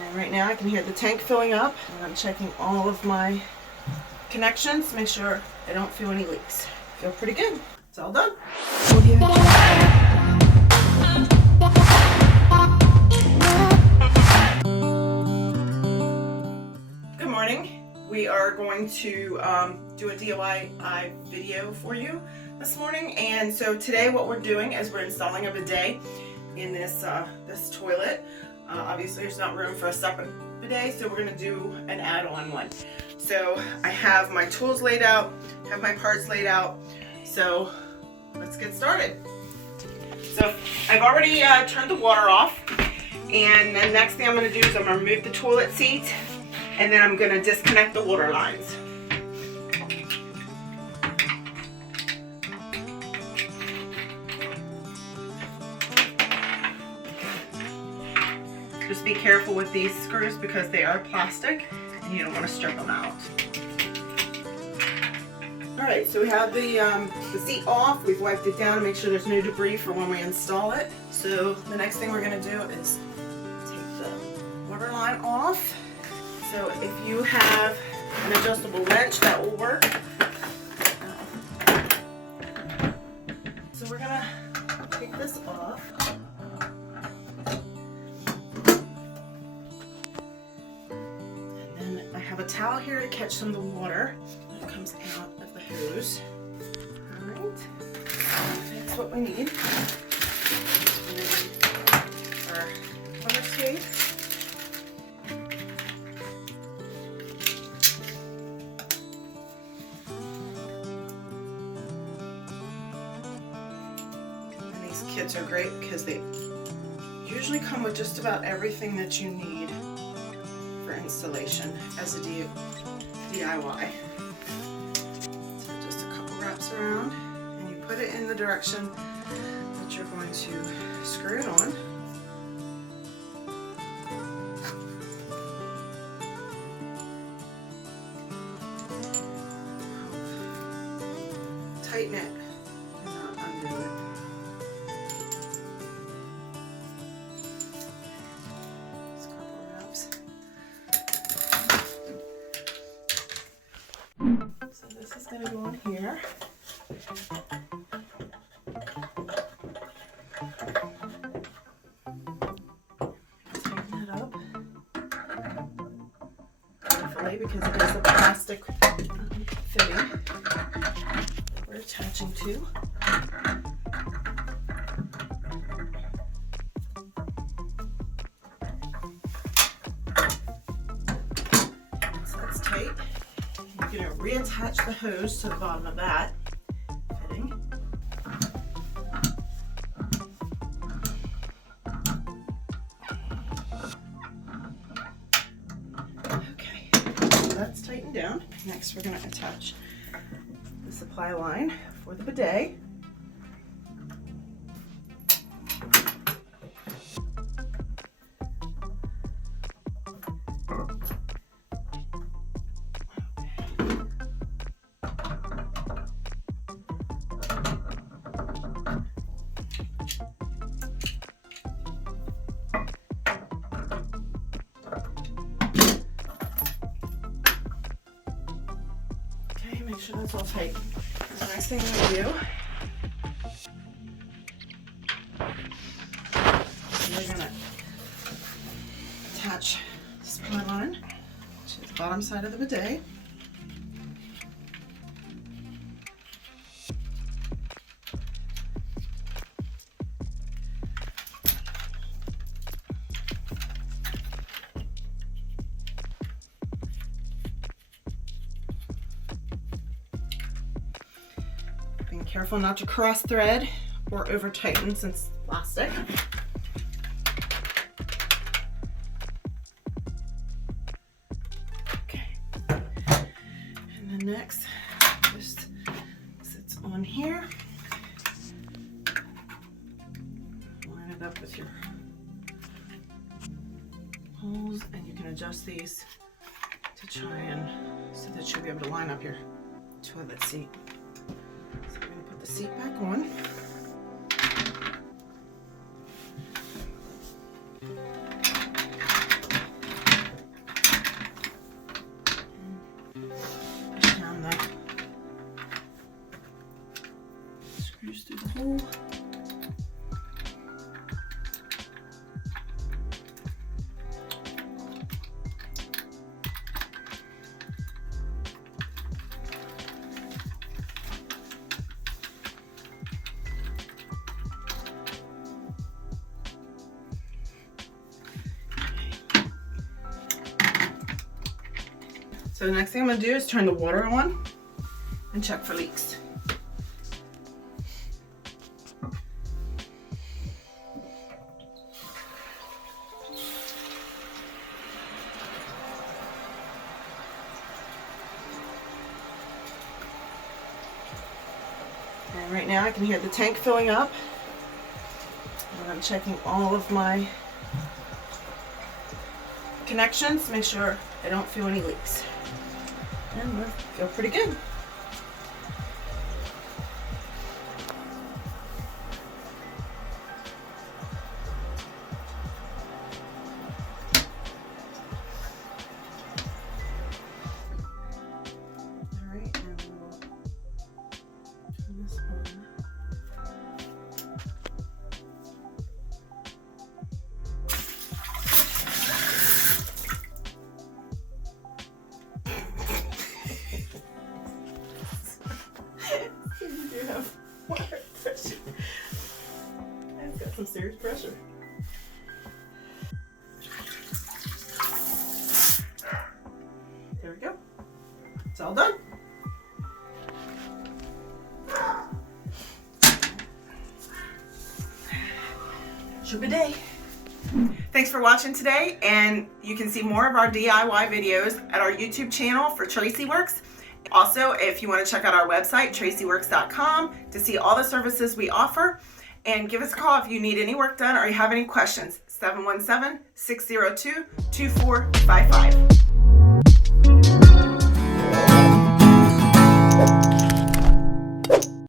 And right now I can hear the tank filling up, and I'm checking all of my connections to make sure I don't feel any leaks. Feel pretty good. It's all done. Good morning. We are going to do a DIY video for you this morning, and so today what we're doing is we're installing a bidet in this this toilet. Obviously there's not room for a separate bidet, so we're going to do an add-on one. So I have my tools laid out, have my parts laid out, so let's get started. So I've already turned the water off, and the next thing I'm going to do is I'm going to remove the toilet seat, and then I'm going to disconnect the water lines. Just be careful with these screws because they are plastic and you don't want to strip them out. Alright, so we have the seat off. We've wiped it down to make sure there's no debris for when we install it. So the next thing we're going to do is take the water line off. So if you have an adjustable wrench, that will work. So we're going to take this off. I have a towel here to catch some of the water that comes out of the hose. Alright, that's what we need. Our water sweep. And these kits are great because they usually come with just about everything that you need for installation as a DIY. So just a couple wraps around, and you put it in the direction that you're going to screw it on. Tighten it and not undo it. So this is going to go on here. Tighten it up carefully because it is a plastic fitting that we're attaching to. So that's tight. You're going to reattach the hose to the bottom of that fitting. Okay, so that's tightened down. Next we're going to attach the supply line for the bidet. Make sure that's all tight. The next thing we do is we're going to attach the supply line to the bottom side of the bidet. Being careful not to cross thread or over tighten since it's plastic. Okay. And then next, just sits on here. Line it up with your holes, and you can adjust these to try and so that you'll be able to line up your toilet seat. So we're going to put the seat back on. So the next thing I'm going to do is turn the water on and check for leaks. And right now I can hear the tank filling up. And I'm checking all of my connections, make sure I don't feel any leaks. And we feel pretty good. Alright, and we'll turn this on. You do have water pressure. I've got some serious pressure. There we go. It's all done. There's your bidet. Thanks for watching today, and you can see more of our DIY videos at our YouTube channel for Tracie Works. Also, if you want to check out our website, tracieworks.com, to see all the services we offer, and give us a call if you need any work done or you have any questions. 717-602-2455.